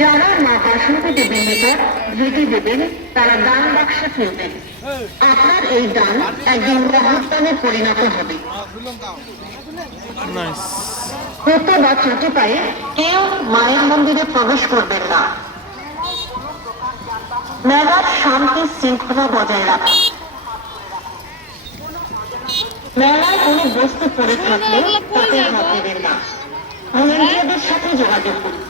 যারা মা বাসন্তী দেবীর নিকট ধৃতি দেবেন তারা দান বাক্সে ফেলবেন। আপনার এই দান একদিন মহাত্মানে পরিণত হবে। জুতো বা চটি পায়ে কেউ মায়ের মন্দিরে প্রবেশ করবেন না। মেলার শান্তি শৃঙ্খলা বজায় রাখুন। মেলায় কোনো বস্তু পড়ে থাকলে তাতে হাত দেবেন না। ভলেন্টিয়ারদের সাথে যোগাযোগ করুন।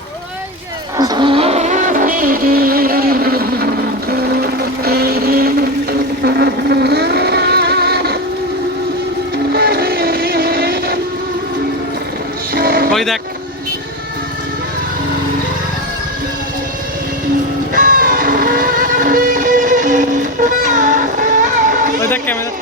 ওই দেখ ওই দেখ ক্যামেরা